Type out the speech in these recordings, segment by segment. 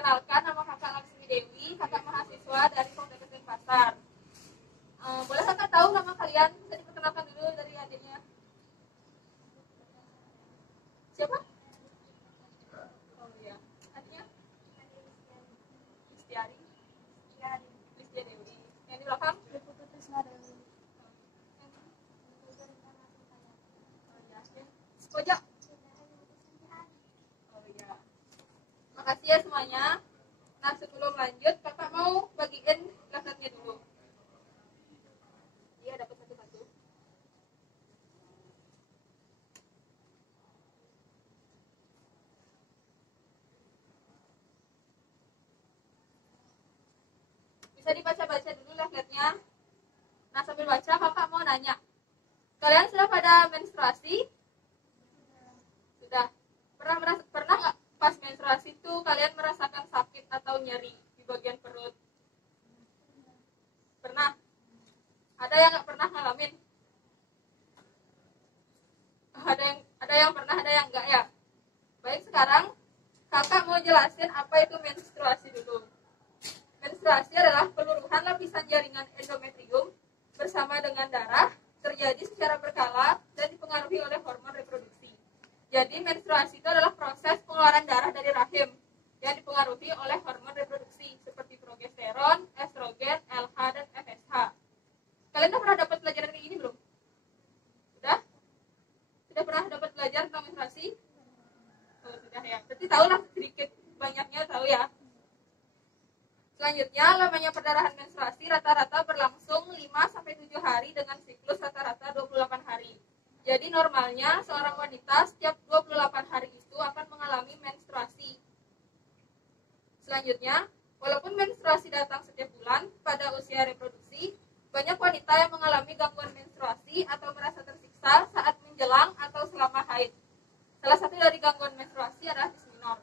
Perkenalkan, nama kakak Laksmi Dewi, kakak mahasiswa dari Poltekkes Denpasar. Boleh kakak tahu nama kalian? Bisa diperkenalkan dulu dari adiknya. Siapa? Oh iya. Adiknya? Istiari. Listia Dewi. Yang di belakang? Pojok. Oh iya. Makasih ya semuanya. Nah, sebelum lanjut, kakak mau bagiin daftarnya dulu. Iya, dapat satu-satu. Bisa dibaca-baca dulu leafletnya. Nah, sambil baca, kakak mau nanya. Kalian sudah pada menstruasi? Sudah. Pernah nggak pas menstruasi itu kalian merasakan sakit atau nyeri di bagian perut? Pernah? Ada yang nggak pernah ngalamin? Ada yang pernah, ada yang enggak ya? Baik, sekarang kakak mau jelasin apa itu menstruasi dulu. Menstruasi adalah peluruhan lapisan jaringan endometrium bersama dengan darah terjadi secara berkala dan dipengaruhi oleh hormon reproduksi. Jadi menstruasi itu adalah proses pengeluaran darah dari rahim yang dipengaruhi oleh hormon reproduksi seperti progesteron, estrogen, LH, dan FSH. Kalian udah pernah dapat pelajaran kayak gini belum? Sudah? Sudah pernah dapat belajar tentang menstruasi? Oh, sudah ya. Berarti tahu lah sedikit banyaknya tahu ya. Selanjutnya, lamanya perdarahan menstruasi rata-rata berlangsung 5-7 hari dengan siklus rata-rata 28 hari. Jadi normalnya seorang wanita setiap 28 hari itu akan mengalami menstruasi. Selanjutnya, walaupun menstruasi datang setiap bulan pada usia reproduksi, banyak wanita yang mengalami gangguan menstruasi atau merasa tersiksa saat menjelang atau selama haid. Salah satu dari gangguan menstruasi adalah dismenor.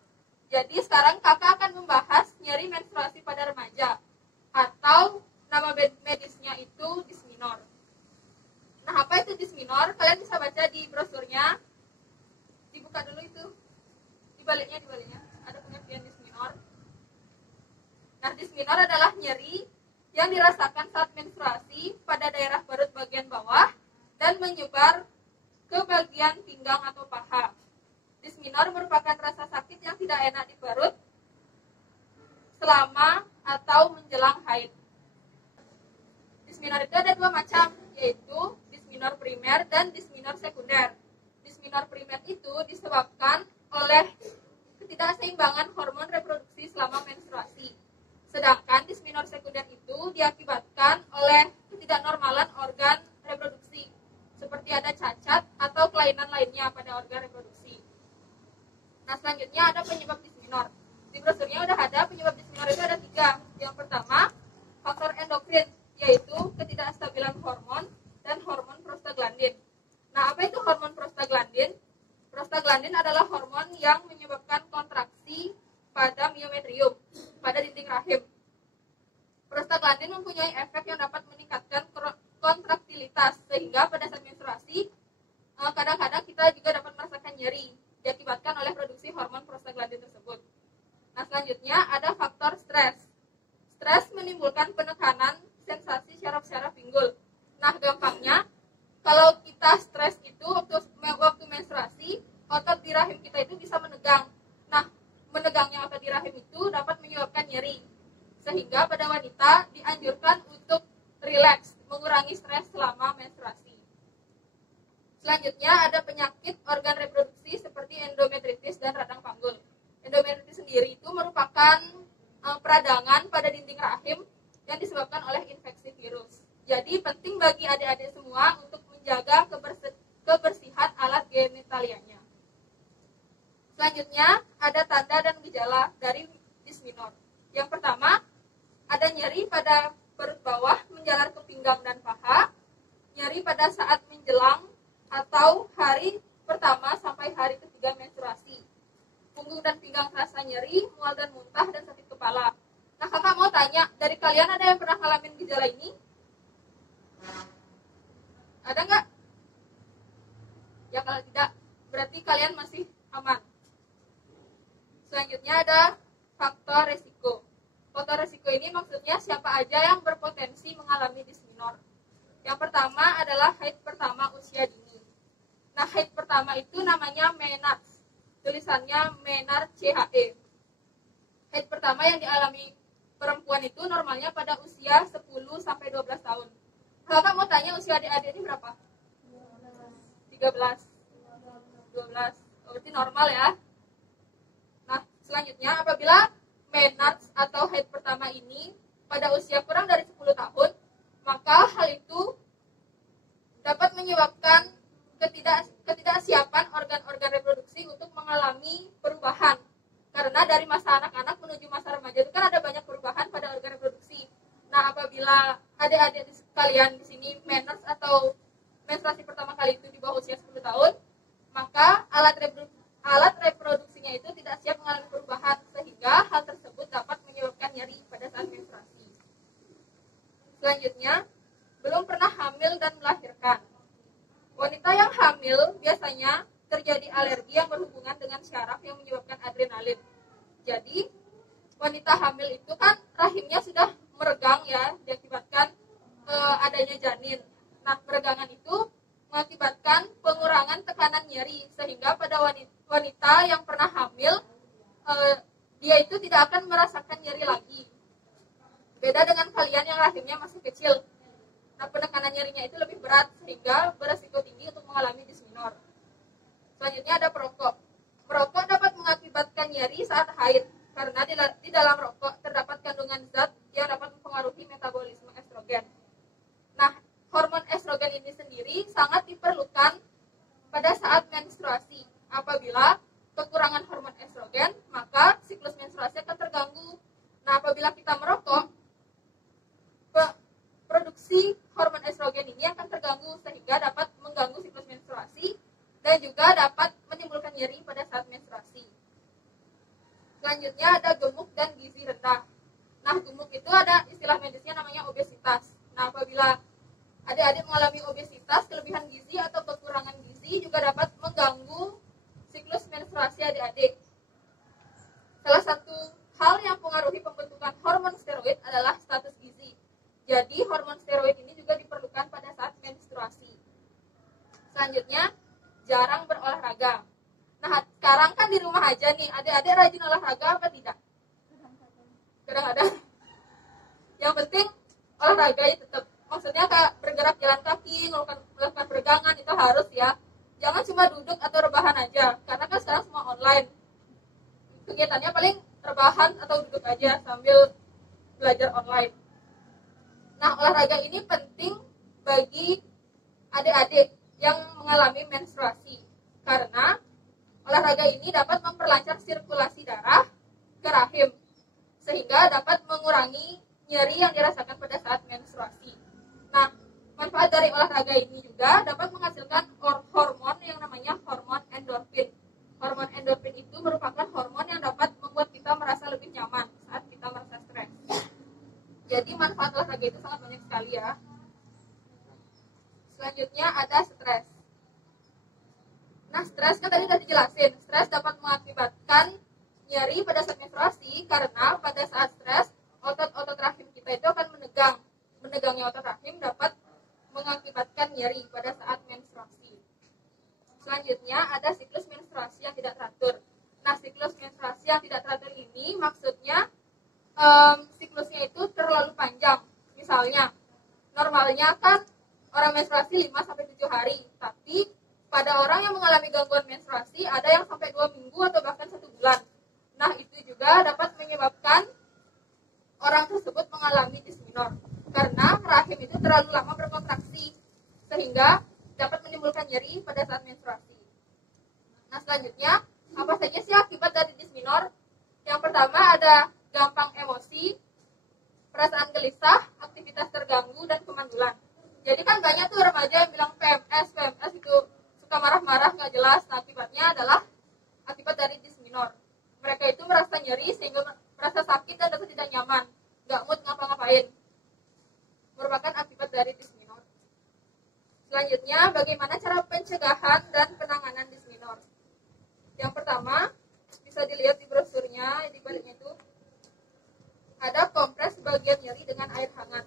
Jadi sekarang kakak akan membahas nyeri menstruasi pada remaja atau nama medisnya itu dismenor. Nah, apa itu dismenor? Kalian bisa baca di brosurnya. Dibuka dulu itu. Dibaliknya ada pengertian dismenor. Nah, dismenor adalah nyeri yang dirasakan saat menstruasi pada daerah perut bagian bawah dan menyebar ke bagian pinggang atau paha. Dismenor merupakan rasa sakit yang tidak enak di perut selama atau menjelang haid. Dismenor itu ada dua macam, yaitu dismenor primer dan dismenor sekunder. Dismenor primer itu disebabkan oleh ketidakseimbangan hormon reproduksi selama menstruasi. Sedangkan dismenor sekunder itu diakibatkan oleh ketidaknormalan organ reproduksi, seperti ada cacat atau kelainan lainnya pada organ reproduksi. Nah, selanjutnya ada penyebab dismenor. Di brosurnya udah ada penyebab dismenor itu ada 3. Yang pertama, faktor endokrin, yaitu ketidakstabilan hormon dan hormon prostaglandin. Nah, apa itu hormon prostaglandin? Prostaglandin adalah hormon yang menyebabkan kontraksi pada miometrium, pada dinding rahim. Prostaglandin mempunyai efek yang dapat meningkatkan kontraktilitas, sehingga pada saat menstruasi, kadang-kadang kita juga dapat merasakan nyeri, diakibatkan oleh produksi hormon prostaglandin tersebut. Nah, selanjutnya ada faktor stres. Stres menimbulkan penekanan sensasi syaraf-syaraf pinggul. Nah, gampangnya, kalau kita stres itu waktu menstruasi, otot di rahim kita itu bisa menegang. Nah, menegangnya otot di rahim itu dapat menyebabkan nyeri. Sehingga pada wanita dianjurkan untuk rileks, mengurangi stres selama menstruasi. Selanjutnya ada penyakit organ reproduksi seperti endometritis dan radang panggul. Endometritis sendiri itu merupakan peradangan pada dinding rahim yang disebabkan oleh infeksi virus. Jadi penting bagi adik-adik semua untuk menjaga kebersihan alat genitalianya. Selanjutnya ada tanda dan gejala dari dismenor. Yang pertama, ada nyeri pada perut bawah menjalar ke pinggang dan paha, nyeri pada saat menjelang atau hari pertama sampai hari ketiga menstruasi. Punggung dan pinggang terasa nyeri, mual dan muntah, dan sakit kepala. Nah, kakak mau tanya, dari kalian ada yang pernah ngalamin gejala ini? Ada nggak? Ya, kalau tidak, berarti kalian masih aman. Selanjutnya ada faktor faktor resiko. Faktor resiko ini maksudnya siapa aja yang berpotensi mengalami disminor. Yang pertama adalah haid pertama usia dini. Nah, haid pertama itu namanya menarche. Tulisannya menarche. Haid pertama yang dialami perempuan itu normalnya pada usia 10 sampai 12 tahun. Kakak mau tanya usia adik-adik ini berapa? 13. 12. Berarti normal ya. Nah, selanjutnya apabila menarche atau haid pertama ini pada usia kurang dari 10 tahun, maka hal itu dapat menyebabkan ketidaksiapan organ-organ reproduksi untuk mengalami perubahan. Karena dari masa anak-anak menuju masa remaja itu kan ada banyak perubahan pada organ reproduksi. Nah, apabila adik-adik sekalian di sini menarche atau menstruasi pertama kali itu di bawah usia 10 tahun, maka alat reproduksinya itu tidak siap mengalami perubahan, sehingga hal tersebut dapat menyebabkan nyeri pada saat menstruasi. Selanjutnya, belum pernah hamil dan melahirkan. Wanita yang hamil biasanya terjadi alergi yang berhubungan dengan syaraf yang menyebabkan adrenalin. Jadi, wanita hamil itu kan rahimnya sudah meregang ya, diakibatkan adanya janin. Nah, peregangan itu mengakibatkan pengurangan tekanan nyeri, sehingga pada wanita yang pernah hamil, dia itu tidak akan merasakan nyeri lagi. Beda dengan kalian yang rahimnya masih kecil. Nah, penekanan nyerinya itu lebih berat, sehingga beresiko tinggi untuk mengalami disminor. Selanjutnya ada perokok. Merokok dapat mengakibatkan nyeri saat haid, karena di dalam rokok terdapat kandungan zat yang dapat mempengaruhi metabolisme estrogen. Nah, hormon estrogen ini sendiri sangat diperlukan pada saat menstruasi. Apabila kekurangan hormon estrogen, maka siklus menstruasi akan terganggu. Nah, apabila kita merokok, produksi hormon estrogen ini akan terganggu, sehingga dapat mengganggu siklus menstruasi dan juga dapat menimbulkan nyeri pada saat menstruasi. Selanjutnya ada gemuk dan gizi rendah. Nah, gemuk itu ada istilah medisnya namanya obesitas. Nah, apabila adik-adik mengalami obesitas, kelebihan gizi atau kekurangan gizi juga dapat mengganggu siklus menstruasi adik-adik. Salah satu hal yang mempengaruhi pembentukan hormon steroid adalah status gizi. Jadi, hormon steroid ini juga diperlukan pada saat menstruasi. Selanjutnya, jarang berolahraga. Nah, sekarang kan di rumah aja nih, adik-adik rajin olahraga apa tidak? Kadang-kadang. Yang penting olahraga tetap. Maksudnya kayak bergerak jalan kaki, melakukan peregangan itu harus ya. Jangan cuma duduk atau rebahan aja, karena kan sekarang semua online. Kegiatannya paling rebahan atau duduk aja sambil belajar online. Nah, olahraga ini penting bagi adik-adik yang mengalami menstruasi, karena olahraga ini dapat memperlancar sirkulasi darah ke rahim, sehingga dapat mengurangi nyeri yang dirasakan pada saat menstruasi. Nah, manfaat dari olahraga ini juga dapat menghasilkan hormon yang namanya hormon endorfin. Hormon endorfin itu merupakan hormon yang dapat membuat kita merasa lebih nyaman saat kita merasa stres. Jadi manfaat olahraga itu sangat banyak sekali ya. Selanjutnya ada stres. Nah, stres kan tadi sudah dijelasin. Stres dapat mengakibatkan nyeri pada saat menstruasi, karena pada saat stres otot-otot rahim kita itu akan menegang. Menegangnya otot rahim dapat mengakibatkan nyeri pada saat menstruasi. Selanjutnya ada siklus menstruasi yang tidak teratur. Nah, siklus menstruasi yang tidak teratur ini maksudnya siklusnya itu terlalu panjang. Misalnya, normalnya kan orang menstruasi 5-7 hari, tapi pada orang yang mengalami gangguan menstruasi ada yang sampai 2 minggu atau bahkan 1 bulan. Nah, itu juga dapat menyebabkan orang tersebut mengalami disminor, karena rahim itu terlalu lama berkontraksi, sehingga dapat menimbulkan nyeri pada saat menstruasi. Nah, selanjutnya, apa saja sih akibat dari disminor? Yang pertama ada gampang emosi, perasaan gelisah, aktivitas terganggu, dan kemandulan. Jadi kan banyak tuh remaja yang bilang PMS itu suka marah-marah nggak jelas. Nah, akibatnya adalah akibat dari disminor. Mereka itu merasa nyeri sehingga merasa sakit dan rasa tidak nyaman, nggak mood ngapa-ngapain. Merupakan akibat dari disminor. Selanjutnya, bagaimana cara pencegahan dan penanganan disminor? Yang pertama, bisa dilihat di brosurnya di baliknya itu. ada kompres bagian nyeri dengan air hangat.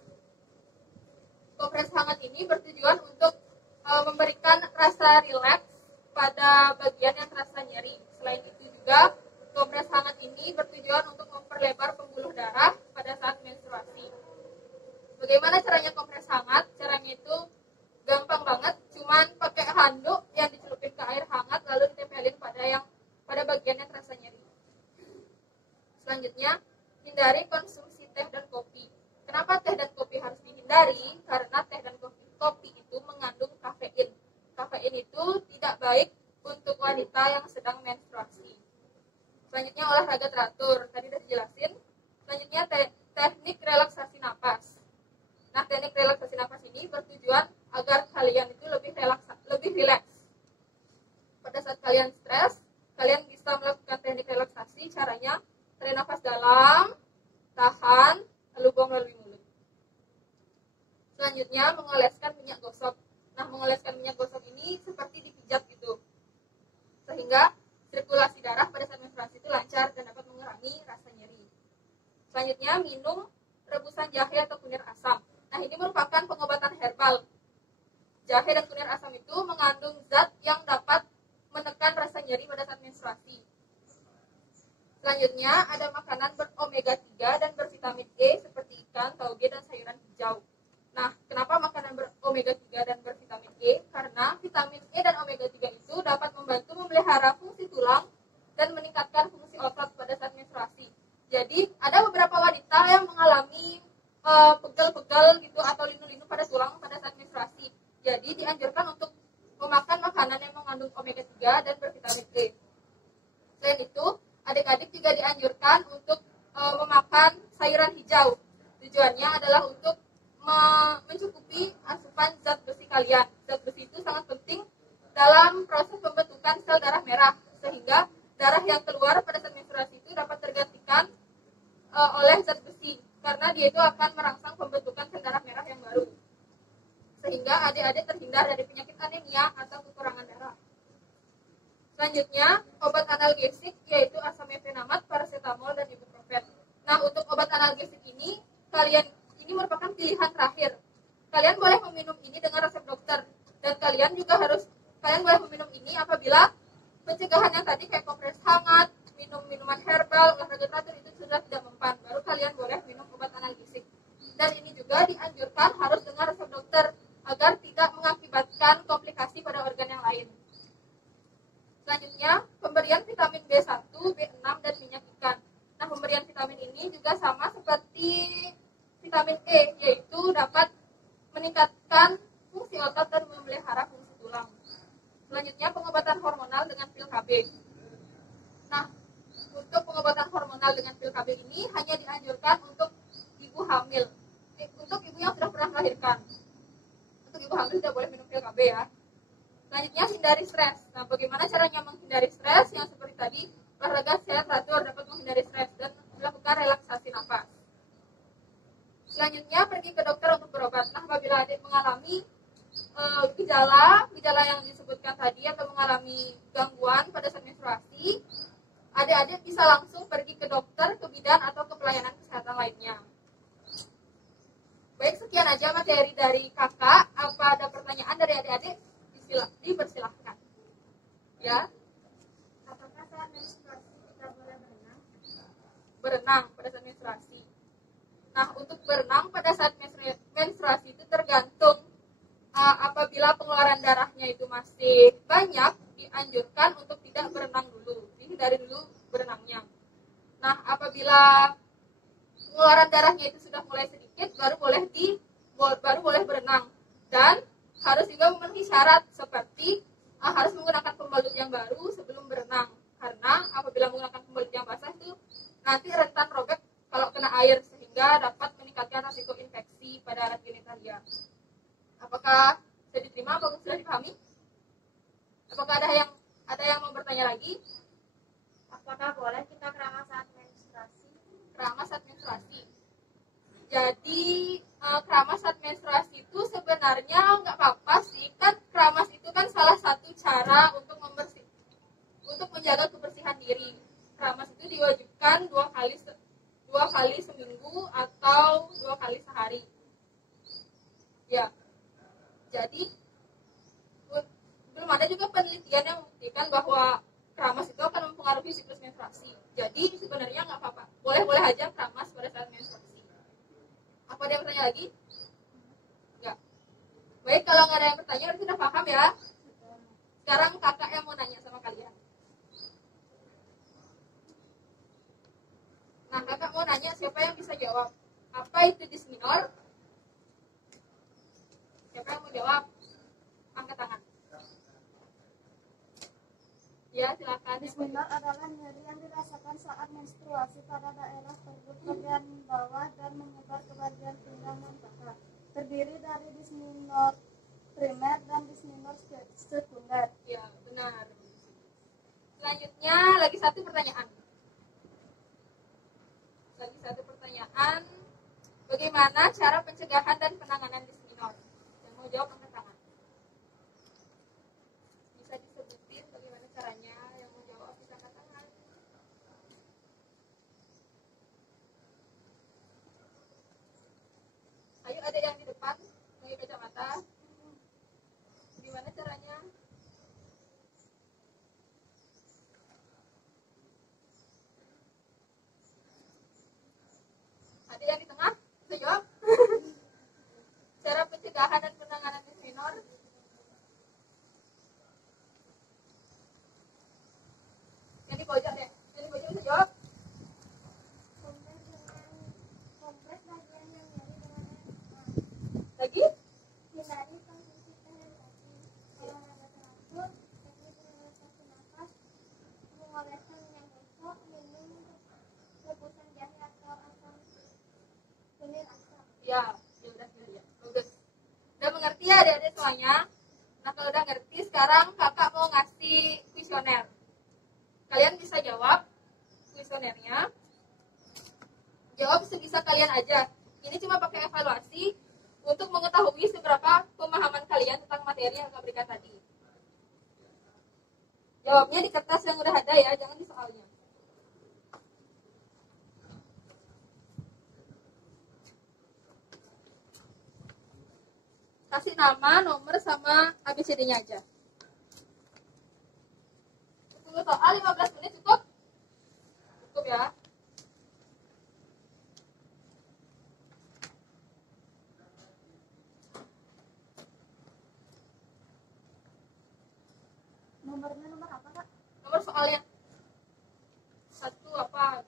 Kompres hangat ini bertujuan untuk memberikan rasa rileks pada bagian yang terasa nyeri. Selain itu juga, kompres hangat ini bertujuan untuk memperlebar pembuluh darah pada saat menstruasi. Bagaimana caranya kompres hangat? Caranya itu gampang banget, cuman pakai handuk yang dicelupin ke air hangat lalu ditempelin pada bagian yang terasa nyeri. Selanjutnya, hindari konsumsi teh dan kopi. Kenapa teh dan kopi harus dihindari? Karena teh dan kopi itu mengandung kafein. Kafein itu tidak baik untuk wanita yang sedang menstruasi. Selanjutnya, olahraga teratur. Tadi sudah dijelasin. Selanjutnya, teknik relaksasi napas. Nah, teknik relaksasi napas ini bertujuan agar kalian itu lebih rileks. Pada saat kalian stres, kalian bisa melakukan teknik relaksasi. Caranya, tarik nafas dalam, tahan, lalu buang melalui mulut. Selanjutnya, mengoleskan minyak gosok. Nah, mengoleskan minyak gosok ini seperti dipijat gitu, sehingga sirkulasi darah pada saat menstruasi itu lancar dan dapat mengurangi rasa nyeri. Selanjutnya, minum rebusan jahe atau kunir asam. Nah, ini merupakan pengobatan herbal. Jahe dan kunir asam itu mengandung zat yang dapat menekan rasa nyeri pada saat menstruasi. Selanjutnya, ada makanan beromega 3 dan bervitamin E seperti ikan, tauge, dan sayuran hijau. Nah, kenapa makanan beromega 3 dan bervitamin E? Karena vitamin E dan omega 3 itu dapat membantu memelihara fungsi tulang dan meningkatkan fungsi otot pada saat menstruasi. Jadi, ada beberapa wanita yang mengalami pegel-pegel gitu atau linu-linu pada tulang pada saat menstruasi. Jadi, dianjurkan untuk memakan makanan yang mengandung omega 3 dan bervitamin E. Selain itu, adik-adik juga dianjurkan untuk memakan sayuran hijau. Tujuannya adalah untuk mencukupi asupan zat besi kalian. Zat besi itu sangat penting dalam proses pembentukan sel darah merah, sehingga darah yang keluar pada saat menstruasi itu dapat tergantikan oleh zat besi, karena dia itu akan merangsang pembentukan sel darah merah yang baru, sehingga adik-adik terhindar dari penyakit anemia atau kekurangan darah. Selanjutnya, obat analgesik yaitu asam mefenamat, paracetamol, dan ibuprofen. Nah, untuk obat analgesik ini merupakan pilihan terakhir. Kalian boleh meminum ini dengan resep dokter, dan kalian boleh meminum ini apabila pencegahan yang tadi kayak kompres hangat, minum minuman herbal, olahraga teratur itu sudah tidak mempan. Baru kalian boleh minum obat analgesik. Dan ini juga dianjurkan harus dengan resep dokter agar tidak mengakibatkan komplikasi pada organ yang lain. Selanjutnya, pemberian vitamin B1, B6, dan minyak ikan. Nah, pemberian vitamin ini juga sama seperti vitamin E, yaitu dapat meningkatkan fungsi otot dan memelihara fungsi tulang. Selanjutnya, pengobatan hormonal dengan pil KB. Nah, untuk pengobatan hormonal dengan pil KB ini hanya dianjurkan untuk ibu hamil, untuk ibu yang sudah pernah melahirkan. Untuk ibu hamil tidak boleh minum pil KB ya. Selanjutnya, hindari stres. Nah, bagaimana caranya menghindari stres? Yang seperti tadi, olahraga sehat teratur dapat menghindari stres dan melakukan relaksasi nafas. Selanjutnya, pergi ke dokter untuk berobat. Nah, apabila adik mengalami gejala yang disebutkan tadi atau mengalami gangguan pada saat menstruasi, adik-adik bisa langsung pergi ke dokter, ke bidan, atau ke pelayanan kesehatan lainnya. Baik, sekian aja materi dari kakak. Apa ada pertanyaan dari adik-adik? Dipersilahkan. Ya. Apakah saat menstruasi kita boleh berenang? Berenang pada saat menstruasi. Nah, untuk berenang pada saat menstruasi itu tergantung. Apabila pengeluaran darahnya itu masih banyak, dianjurkan untuk tidak berenang dulu. Hindari dulu berenangnya. Nah, apabila pengeluaran darahnya itu sudah mulai sedikit, baru boleh berenang. Dan harus juga memenuhi syarat seperti harus menggunakan pembalut yang baru sebelum berenang. Karena apabila menggunakan pembalut yang basah itu nanti rentan robek kalau kena air, sehingga dapat meningkatkan risiko infeksi pada alat genitalia. Apakah sudah diterima atau sudah dipahami? Apakah ada yang mau bertanya lagi? Apakah boleh kita keramas saat menstruasi? Keramas saat menstruasi. Jadi keramas saat menstruasi itu sebenarnya nggak apa-apa sih, kan keramas itu kan salah satu cara untuk menjaga kebersihan diri. Keramas itu diwajibkan dua kali seminggu seminggu atau 2 kali sehari. Ya, jadi belum ada juga penelitian yang membuktikan bahwa keramas itu akan mempengaruhi siklus menstruasi. Jadi sebenarnya nggak apa-apa, boleh-boleh aja keramas pada saat menstruasi. Apa ada yang bertanya lagi? Enggak. Baik, kalau nggak ada yang bertanya berarti sudah paham ya. Sekarang kakak yang mau nanya sama kalian. Nah, kakak mau nanya, siapa yang bisa jawab? Apa itu disminor? Siapa yang mau jawab? Angkat tangan. Ya, silakan. Disminor adalah nyeri yang dirasakan saat menstruasi pada daerah perut bagian bawah dan menyebar ke bagian pinggang dan paha. Terdiri dari disminor primer dan disminor sekunder. Ya, benar. Selanjutnya, lagi satu pertanyaan. Bagaimana cara pencegahan dan penanganan disminor? Yang mau jawab angkat tangan. Bisa disebutin bagaimana caranya? Yang mau jawab bisa angkat tangan. Ayo, ada yang di depan pakai kacamata. Gimana caranya? Ada yang di tengah? Bisa jawab? Cara pencegahan dan penanganan disminor? Yang di pojok deh. Yang di pojok bisa jawab? Kompres bagian yang nyeri dengan Lagi? hindari konsumsi teh dan kopi. Olahraga teratur, teknik relaksasi nafas, mengoleskan minyak gosok, minum rebusan jahe atau asam kunyit asam. Ya, udah ya. Bagus. Udah mengerti ya adik-adik semuanya? Nah, kalau udah ngerti, sekarang kakak mau ngasih kuesioner. Kalian bisa jawab kuesionernya. Jawab sebisa kalian aja. Ini cuma pakai evaluasi untuk mengetahui seberapa pemahaman kalian tentang materi yang kakak berikan tadi. Jawabnya di kertas yang udah ada ya, jangan di soalnya. Kasih nama, nomor, sama ABCD-nya aja. 10 soal, 15 menit cukup? Cukup ya. Nomornya nomor apa, Kak? Nomor soalnya. 1 apa?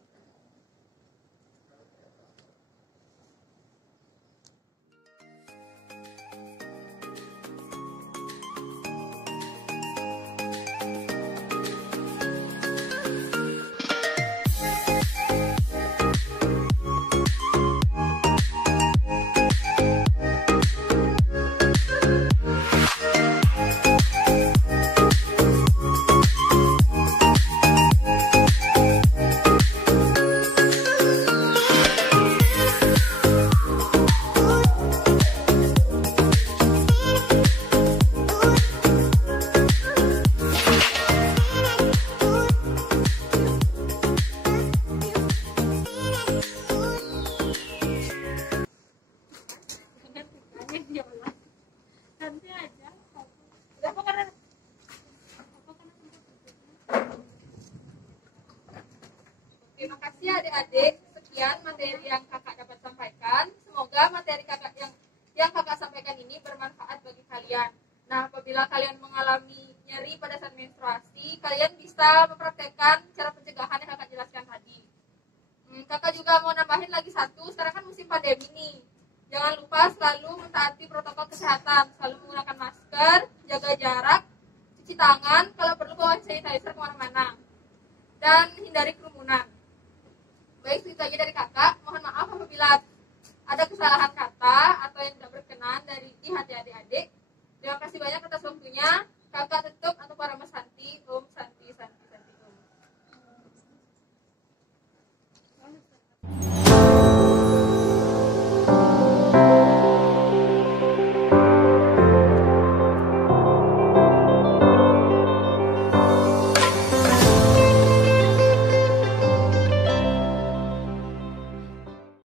Nanti aja. Berapa karena? Terima kasih adik-adik. Sekian materi yang kakak dapat sampaikan. Semoga materi kakak yang kakak sampaikan ini bermanfaat bagi kalian. Nah, apabila kalian mengalami nyeri pada saat menstruasi, kalian bisa mempraktekkan cara pencegahan yang kakak jelaskan tadi. Kakak juga mau nambahin lagi satu. Sekarang kan musim pandemi nih. Jangan lupa selalu mentaati protokol kesehatan, selalu menggunakan masker, jaga jarak, cuci tangan, kalau perlu bawa sanitizer kemana-mana, dan hindari kerumunan. Baik, itu aja dari kakak. Mohon maaf apabila ada kesalahan kata atau yang tidak berkenan di hati adik-adik. Terima kasih banyak atas waktunya. Kakak